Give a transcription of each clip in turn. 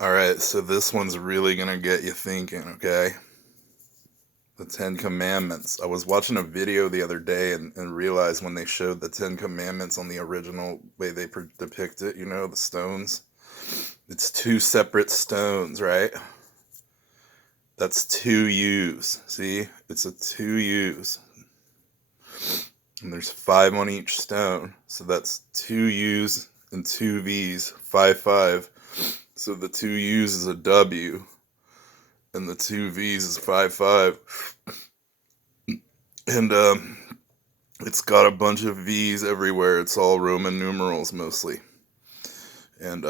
Alright, so this one's really gonna get you thinking, okay? The Ten Commandments. I was watching a video the other day and realized when they showed the Ten Commandments on the original way they depict it, the stones, it's two separate stones, right? That's two U's. See? It's a two U's. And there's 5 on each stone. So that's two U's and two V's. 5, 5. So the two U's is a W. And the two V's is 5, 5. And it's got a bunch of V's everywhere. It's all Roman numerals mostly. And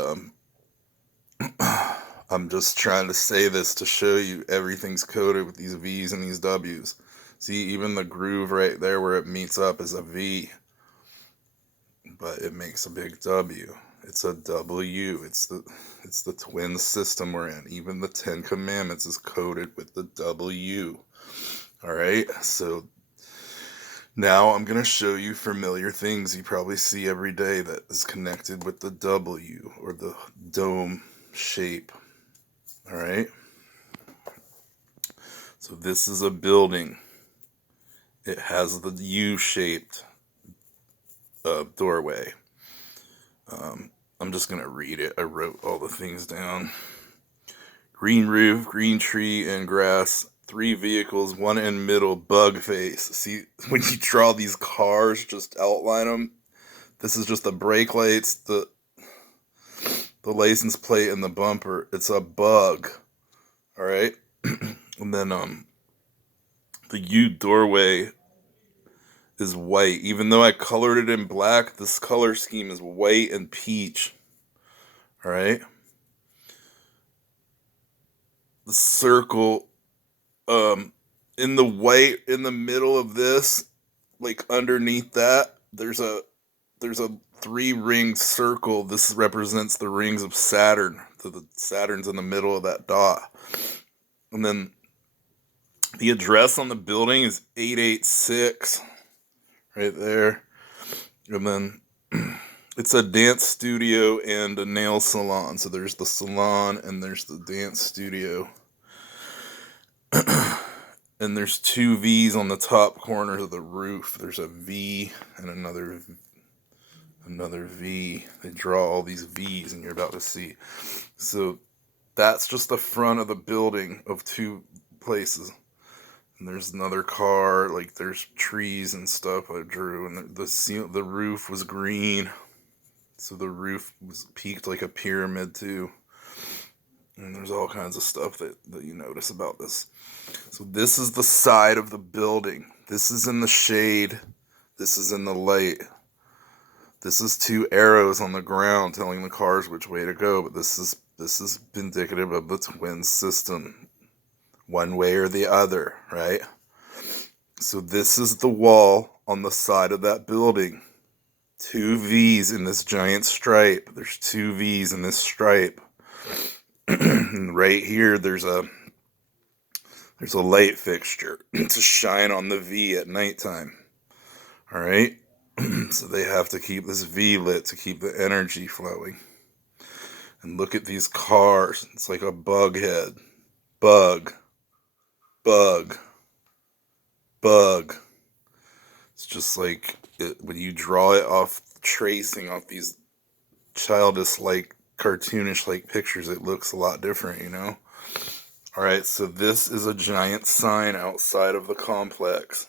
I'm just trying to say this to show you everything's coded with these V's and these W's. See, even the groove right there where it meets up is a V, but it makes a big W. It's a W. It's the twin system we're in. Even the Ten Commandments is coded with the W. All right, so now I'm going to show you familiar things you probably see every day that is connected with the W or the dome shape. All right. So this is a building. It has the U-shaped doorway. I'm just going to read it. I wrote all the things down. Green roof, green tree, and grass. 3 vehicles, one in middle, bug face. See, when you draw these cars, just outline them. This is just the brake lights, the license plate, and the bumper. It's a bug. All right. And then the U doorway is white. Even though I colored it in black, this color scheme is white and peach. All right. The circle, in the white in the middle of this, like underneath that, there's a 3-ringed circle. This represents the rings of Saturn. So the Saturn's in the middle of that dot. And then the address on the building is 886 right there. And then it's a dance studio and a nail salon. So there's the salon and there's the dance studio. And there's 2 V's on the top corners of the roof. There's a V and another V. They draw all these V's and you're about to see. So that's just the front of the building of 2 places. And there's another car, like there's trees and stuff I drew, and the roof was green. So the roof was peaked like a pyramid too. And there's all kinds of stuff that you notice about this. So this is the side of the building. This is in the shade. This is in the light. This is 2 arrows on the ground telling the cars which way to go. But this is indicative of the twin system. One way or the other, right? So this is the wall on the side of that building. 2 V's in this giant stripe. There's 2 V's in this stripe. And right here, there's a light fixture to shine on the V at nighttime. All right. So they have to keep this V lit to keep the energy flowing. And look at these cars. It's like a bug head. Bug. Bug. Bug. It's just like when you draw it off, tracing off these childish, like cartoonish, like pictures, it looks a lot different, All right, so this is a giant sign outside of the complex.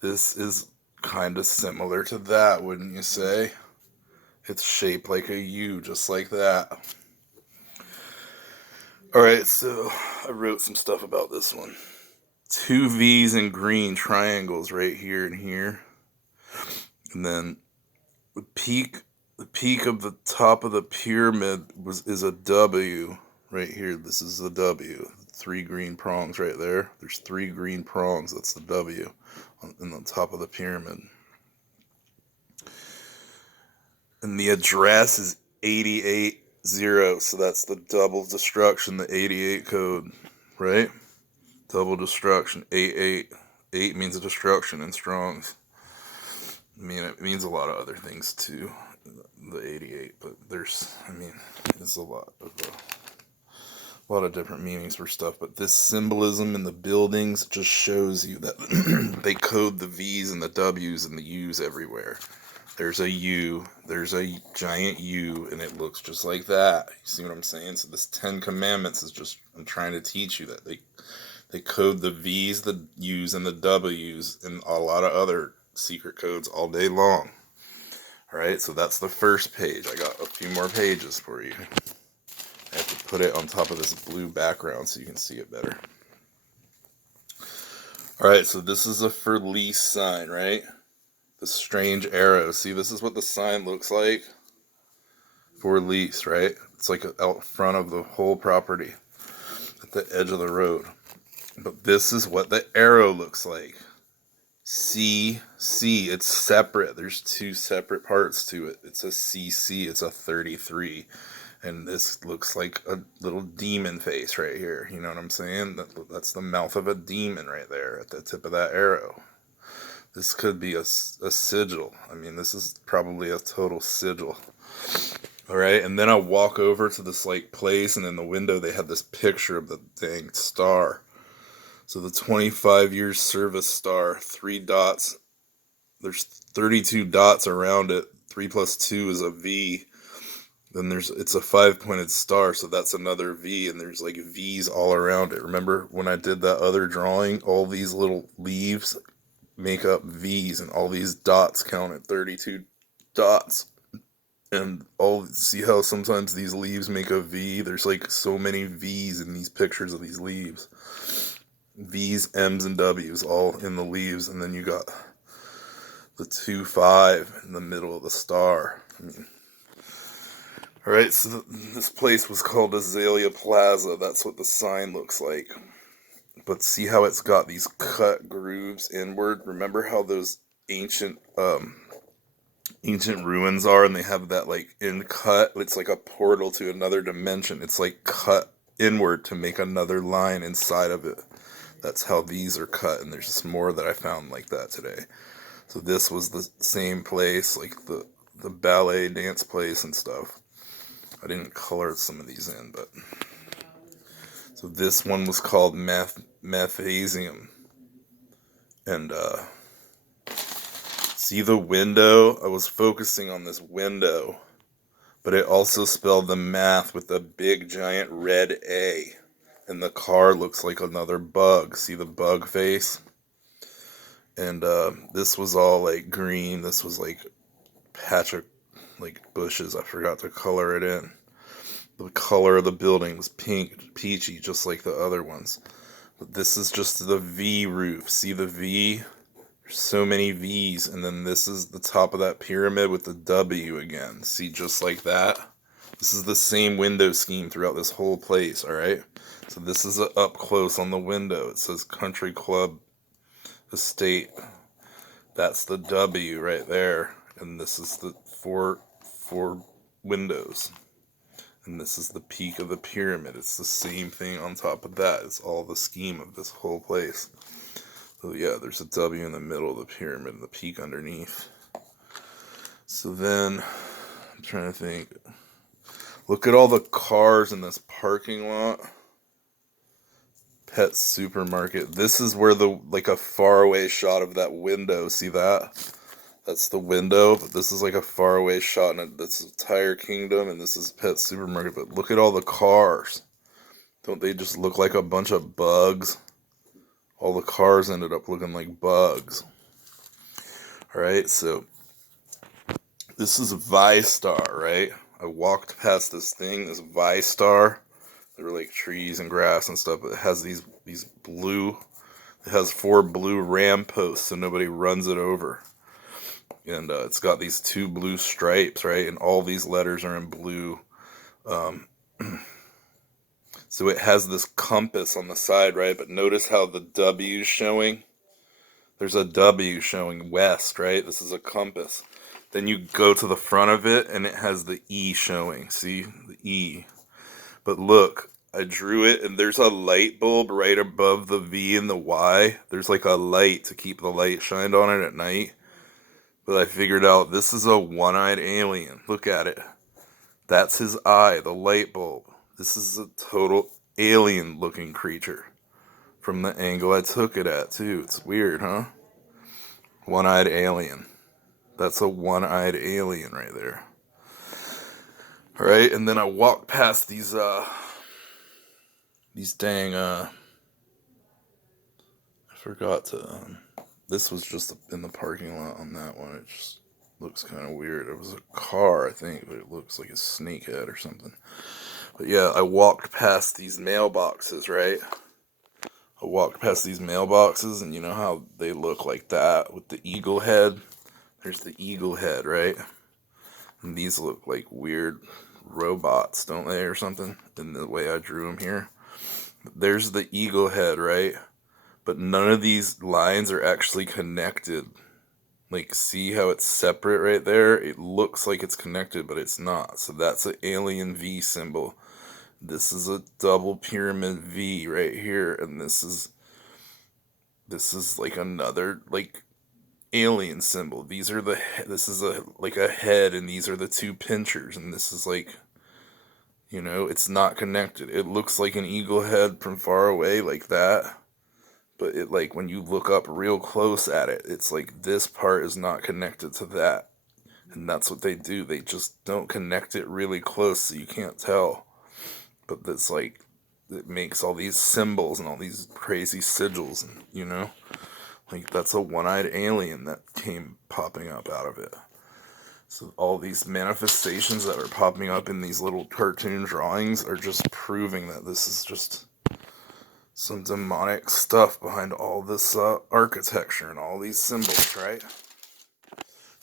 This is kind of similar to that, wouldn't you say? It's shaped like a U, just like that. All right, so I wrote some stuff about this one. 2 V's in green triangles right here and here. And then the peak of the top of the pyramid is a W right here. This is the W. 3 green prongs right there. There's 3 green prongs. That's the W on the top of the pyramid. And the address is 880. So that's the double destruction, the 88 code, right? Double destruction, 88. 8 means a destruction in Strong's. I mean, it means a lot of other things too, the 88, but it's a lot of a lot of different meanings for stuff, but this symbolism in the buildings just shows you that they code the V's and the W's and the U's everywhere. There's a U, there's a giant U, and it looks just like that. You see what I'm saying? So this 10 Commandments is just, I'm trying to teach you that they code the V's, the U's, and the W's, and a lot of other secret codes all day long. Alright, so that's the first page. I got a few more pages for you. I have to put it on top of this blue background so you can see it better. Alright, so this is a for lease sign, right? The strange arrow. See, this is what the sign looks like. For lease, right? It's like out front of the whole property at the edge of the road. But this is what the arrow looks like. C, it's separate. There's two separate parts to it. It's a CC, it's a 33. And this looks like a little demon face right here. You know what I'm saying? That's the mouth of a demon right there at the tip of that arrow. This could be a sigil. I mean, this is probably a total sigil. Alright, and then I walk over to this like place, and in the window they have this picture of the dang star. So the 25 years service star, 3 dots. There's 32 dots around it. 3 plus 2 is a V. Then it's a 5-pointed star, so that's another V, and there's like V's all around it. Remember when I did that other drawing? All these little leaves make up V's, and all these dots count at 32 dots. And see how sometimes these leaves make a V? There's like so many V's in these pictures of these leaves. V's, M's, and W's all in the leaves, and then you got the 2-5 in the middle of the star. I mean, alright, so this place was called Azalea Plaza. That's what the sign looks like. But see how it's got these cut grooves inward? Remember how those ancient ruins are, and they have that like in cut? It's like a portal to another dimension. It's like cut inward to make another line inside of it. That's how these are cut, and there's just more that I found like that today. So this was the same place, like the ballet dance place and stuff. I didn't color some of these in, but so this one was called Mathasium. And see the window? I was focusing on this window, but it also spelled the math with a big giant red A. And the car looks like another bug. See the bug face? And this was all like green. This was like patch of like bushes. I forgot to color it in. The color of the building was pink, peachy, just like the other ones. But this is just the V roof. See the V? There's so many V's. And then this is the top of that pyramid with the W again. See, just like that? This is the same window scheme throughout this whole place, alright? So this is up close on the window. It says Country Club Estate. That's the W right there. And this is the four windows. And this is the peak of the pyramid. It's the same thing on top of that. It's all the scheme of this whole place. So yeah, there's a W in the middle of the pyramid and the peak underneath. So then, I'm trying to think. Look at all the cars in this parking lot. Pet supermarket. This is where like a faraway shot of that window. See that? That's the window, but this is like a faraway shot, and this is Tire Kingdom, and this is Pet Supermarket. But look at all the cars. Don't they just look like a bunch of bugs? All the cars ended up looking like bugs. Alright, so this is ViStar, right? I walked past this thing, this ViStar. There were like trees and grass and stuff, but it has these blue, it has 4 blue ram posts so nobody runs it over. And it's got these 2 blue stripes, right? And all these letters are in blue. So it has this compass on the side, right? But notice how the W's showing? There's a W showing west, right? This is a compass. Then you go to the front of it, and it has the E showing. See? The E. But look, I drew it, and there's a light bulb right above the V and the Y. There's like a light to keep the light shined on it at night. But I figured out this is a one-eyed alien. Look at it. That's his eye, the light bulb. This is a total alien looking creature from the angle I took it at too. It's weird, huh? One-eyed alien. That's a one-eyed alien right there. All right, and then I walked past these dang I forgot to this was just in the parking lot on that one. It just looks kind of weird. It was a car, I think, but it looks like a snake head or something. But yeah, I walked past these mailboxes, right? I walked past these mailboxes, and you know how they look like that with the eagle head? There's the eagle head, right? And these look like weird robots, don't they, or something, in the way I drew them here. There's the eagle head, right? But none of these lines are actually connected. Like, see how it's separate right there? It looks like it's connected, but it's not. So that's an alien V symbol. This is a double pyramid V right here, and this is like another like alien symbol. This is like a head, and these are the two pinchers, and this is like, it's not connected. It looks like an eagle head from far away like that, but it, like, when you look up real close at it, it's like this part is not connected to that. And that's what they do. They just don't connect it really close so you can't tell. But it's like, it makes all these symbols and all these crazy sigils, and like, that's a one-eyed alien that came popping up out of it. So all these manifestations that are popping up in these little cartoon drawings are just proving that this is just some demonic stuff behind all this architecture and all these symbols, right?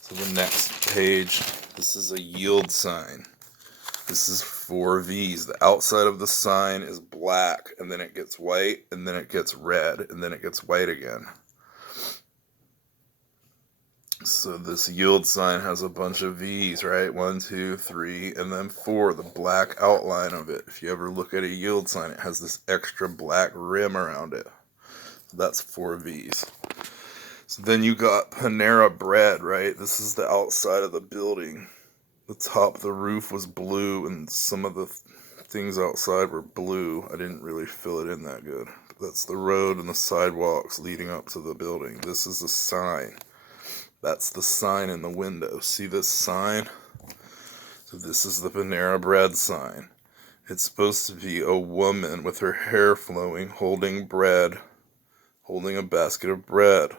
So the next page, this is a yield sign. This is 4 V's. The outside of the sign is black, and then it gets white, and then it gets red, and then it gets white again. So this yield sign has a bunch of V's, right? 1, 2, 3, and then 4, the black outline of it. If you ever look at a yield sign, it has this extra black rim around it. That's 4 V's. So then you got Panera Bread, right? This is the outside of the building. The top of the roof was blue, and some of the things outside were blue. I didn't really fill it in that good. But that's the road and the sidewalks leading up to the building. This is a sign. That's the sign in the window. See this sign? So this is the Panera Bread sign. It's supposed to be a woman with her hair flowing, holding bread, holding a basket of bread.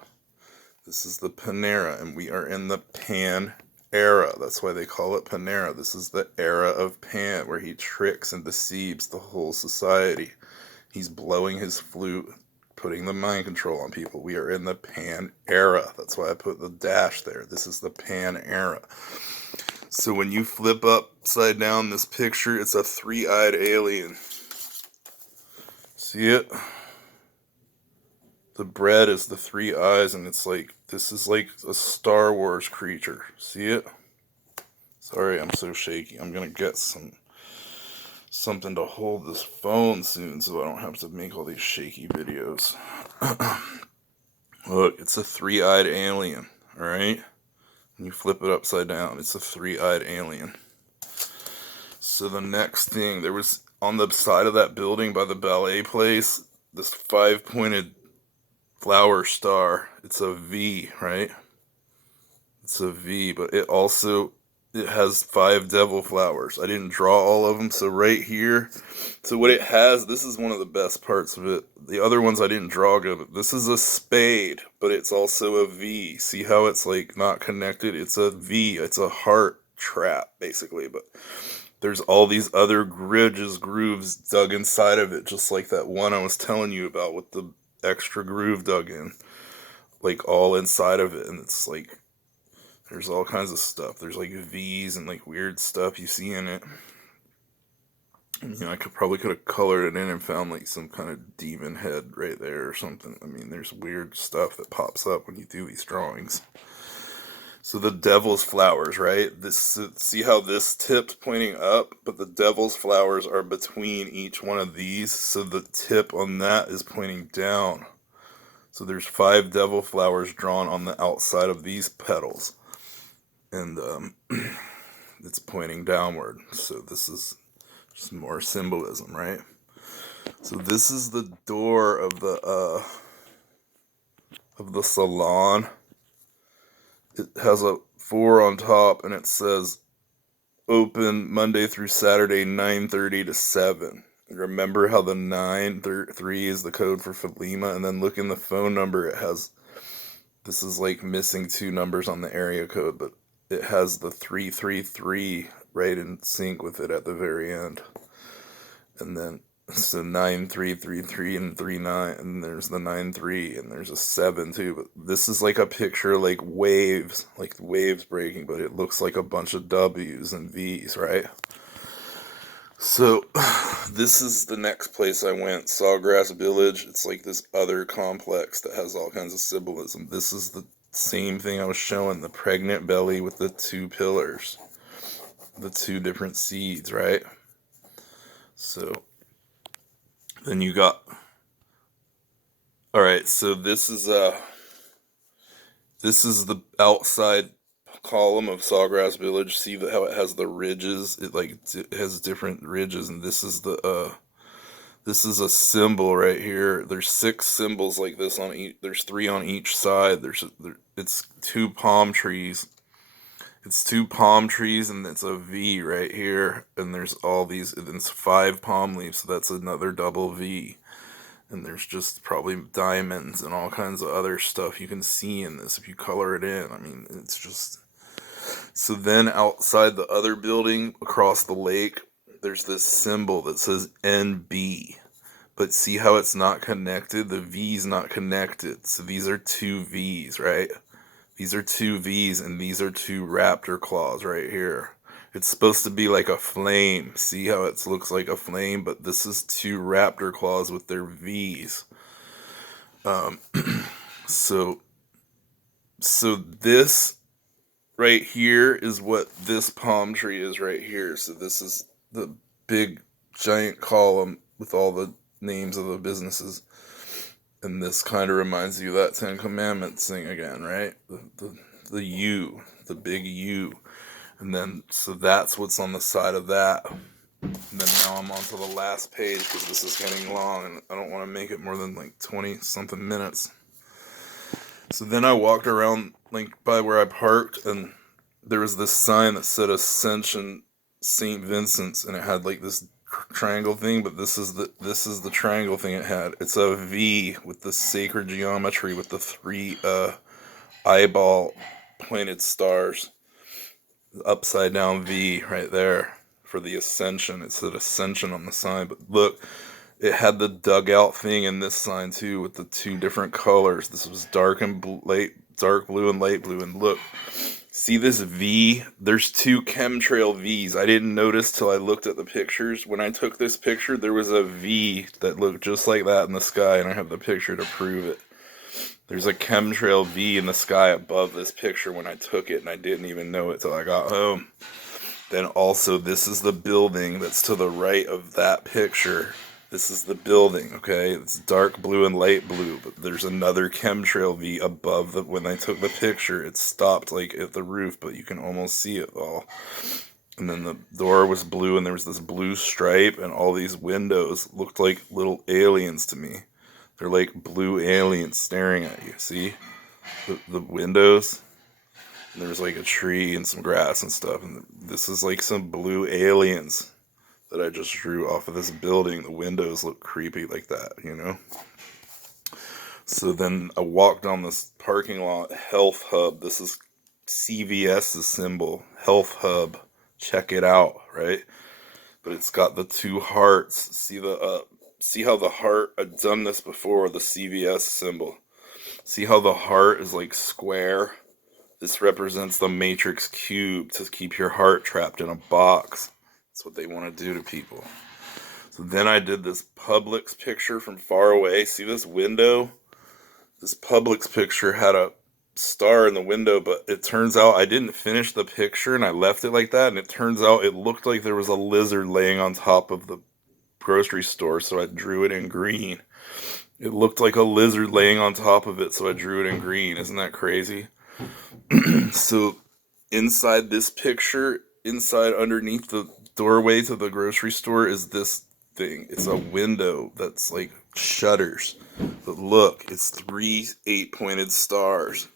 This is the Panera, and we are in the Pan era. That's why they call it Panera. This is the era of Pan, where he tricks and deceives the whole society. He's blowing his flute, putting the mind control on people. We are in the Pan era. That's why I put the dash there. This is the Pan era. So when you flip upside down this picture, it's a 3-eyed alien. See it? The bread is the 3 eyes, and it's like, this is like a Star Wars creature. See it? Sorry, I'm so shaky. I'm gonna get something to hold this phone soon so I don't have to make all these shaky videos. Look, it's a 3-eyed alien, alright? When you flip it upside down, it's a 3-eyed alien. So the next thing, there was, on the side of that building by the ballet place, this 5-pointed flower star. It's a V, right? It's a V, but it has 5 devil flowers. I didn't draw all of them, so right here, so what it has, this is one of the best parts of it. The other ones I didn't draw good, but this is a spade, but it's also a V. See how it's like not connected? It's a V. It's a heart trap, basically, but there's all these other grooves dug inside of it, just like that one I was telling you about with the extra groove dug in, like all inside of it. And it's like, there's all kinds of stuff. There's like V's and like weird stuff you see in it. I probably could have colored it in and found like some kind of demon head right there or something. I mean, there's weird stuff that pops up when you do these drawings. So the devil's flowers, right? See how this tip's pointing up, but the devil's flowers are between each one of these, so the tip on that is pointing down. So there's 5 devil flowers drawn on the outside of these petals, and it's pointing downward. So this is just more symbolism, right? So this is the door of the salon. It has a 4 on top, and it says open Monday through Saturday, 9:30 to 7. Remember how the 9-3 is the code for Falima, and then look in the phone number. It has, this is like missing 2 numbers on the area code, but it has the 333 right in sync with it at the very end. And then so 9333 and 39, and there's the 93, and there's a 7 too. But this is like a picture like waves breaking, but it looks like a bunch of W's and V's, right? So this is the next place I went, Sawgrass Village. It's like this other complex that has all kinds of symbolism. This is the same thing I was showing, the pregnant belly with the 2 pillars, the 2 different seeds, right? So then you got, all right, so this is the outside column of Sawgrass Village. See how it has the ridges? It has different ridges, and this is a symbol right here. There's 6 symbols like this on each. There's 3 on each side. It's 2 palm trees. It's 2 palm trees, and it's a V right here. And there's all these. And it's 5 palm leaves, so that's another double V. And there's just probably diamonds and all kinds of other stuff you can see in this if you color it in. I mean, it's just. So then outside the other building across the lake, there's this symbol that says NB. But see how it's not connected? The V's not connected. So these are 2 V's, right? These are 2 V's, and these are 2 raptor claws right here. It's supposed to be like a flame. See how it looks like a flame? But this is 2 raptor claws with their V's. So this right here is what this palm tree is right here. So this is the big giant column with all the names of the businesses. And this kind of reminds you of that 10 Commandments thing again, right? The U, the big U. And then, so that's what's on the side of that. And then now I'm on to the last page because this is getting long and I don't want to make it more than like 20 something minutes. So then I walked around like by where I parked, and there was this sign that said Ascension St. Vincent's, and it had like this triangle thing, but this is the triangle thing it had. It's a V with the sacred geometry with the 3 eyeball pointed stars. The upside down V right there for the Ascension. It said Ascension on the sign, but look, it had the dugout thing in this sign too with the 2 different colors. This was dark blue and light blue, and look, see this V? There's 2 chemtrail V's. I didn't notice till I looked at the pictures. When I took this picture, there was a V that looked just like that in the sky, and I have the picture to prove it. There's a chemtrail V in the sky above this picture when I took it, and I didn't even know it till I got home. Then also, this is the building that's to the right of that picture. This is the building, okay? It's dark blue and light blue, but there's another chemtrail V above when I took the picture. It stopped like at the roof, but you can almost see it all. And then the door was blue, and there was this blue stripe, and all these windows looked like little aliens to me. They're like blue aliens staring at you, see? The windows? And there's like a tree and some grass and stuff, and this is like some blue aliens that I just drew off of this building. The windows look creepy like that, you know? So then I walked down this parking lot, Health Hub. This is CVS's symbol, Health Hub. Check it out, right? But it's got the 2 hearts. See how the heart, I've done this before, the CVS symbol. See how the heart is like square? This represents the matrix cube to keep your heart trapped in a box. That's what they want to do to people. So then I did this Publix picture from far away. See this window? This Publix picture had a star in the window, but it turns out I didn't finish the picture and I left it like that, and it turns out it looked like there was a lizard laying on top of the grocery store, so I drew it in green. It looked like a lizard laying on top of it, so I drew it in green. Isn't that crazy? So inside this picture, inside underneath the doorway to the grocery store, is this thing. It's a window that's like shutters. But look, it's 3 8-pointed stars.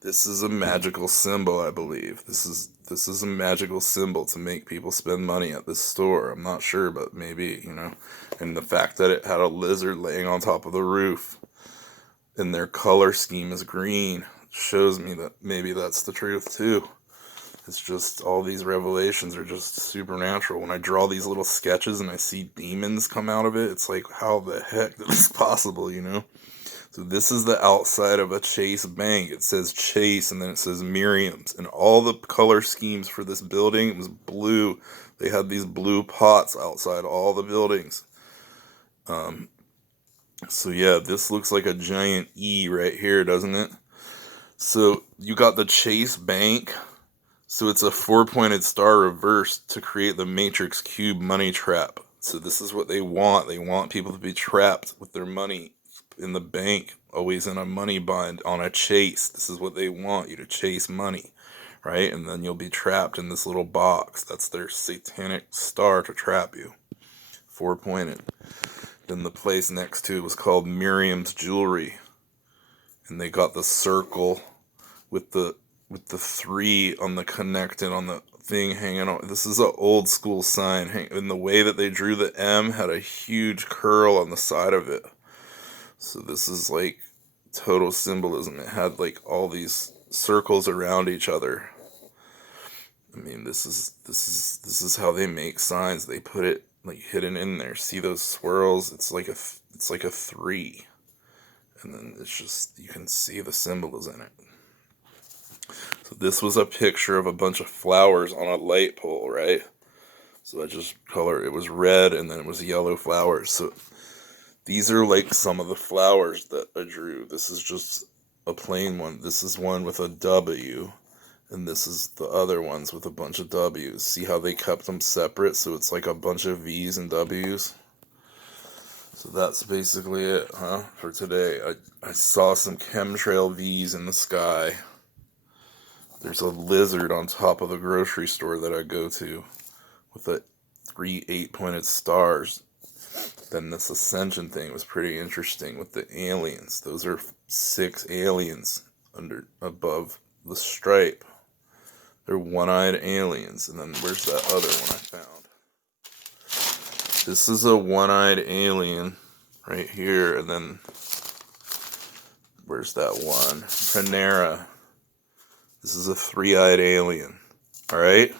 This is a magical symbol, I believe. This is a magical symbol to make people spend money at this store. I'm not sure, but maybe, you know. And the fact that it had a lizard laying on top of the roof and their color scheme is green shows me that maybe that's the truth too. It's just all these revelations are just supernatural. When I draw these little sketches and I see demons come out of it, it's like, how the heck is this possible, you know? So this is the outside of a Chase Bank. It says Chase and then it says Miriam's. And all the color schemes for this building, it was blue. They had these blue pots outside all the buildings. So yeah, this looks like a giant E right here, doesn't it? So you got the Chase Bank. So it's a 4-pointed star reversed to create the Matrix Cube money trap. So this is what they want. They want people to be trapped with their money in the bank, always in a money bind on a chase. This is what they want, you to chase money, right? And then you'll be trapped in this little box. That's their satanic star to trap you. 4-pointed. Then the place next to it was called Miriam's Jewelry. And they got the circle with the 3 on the connected on the thing hanging on. This is an old school sign. And the way that they drew the M had a huge curl on the side of it. So this is like total symbolism. It had like all these circles around each other. I mean, this is how they make signs. They put it like hidden in there. See those swirls? It's like a 3. And then it's just, you can see the symbols in it. So this was a picture of a bunch of flowers on a light pole, right? So I just it was red and then it was yellow flowers. So these are like some of the flowers that I drew. This is just a plain one. This is one with a W. And this is the other ones with a bunch of W's. See how they kept them separate? So it's like a bunch of V's and W's. So that's basically it, for today. I saw some chemtrail V's in the sky. There's a lizard on top of the grocery store that I go to with 3 8-pointed stars. Then this ascension thing was pretty interesting with the aliens. Those are 6 aliens above the stripe. They're one-eyed aliens. And then where's that other one I found? This is a one-eyed alien right here. And then where's that one? Panera. This is a 3-eyed alien. All right?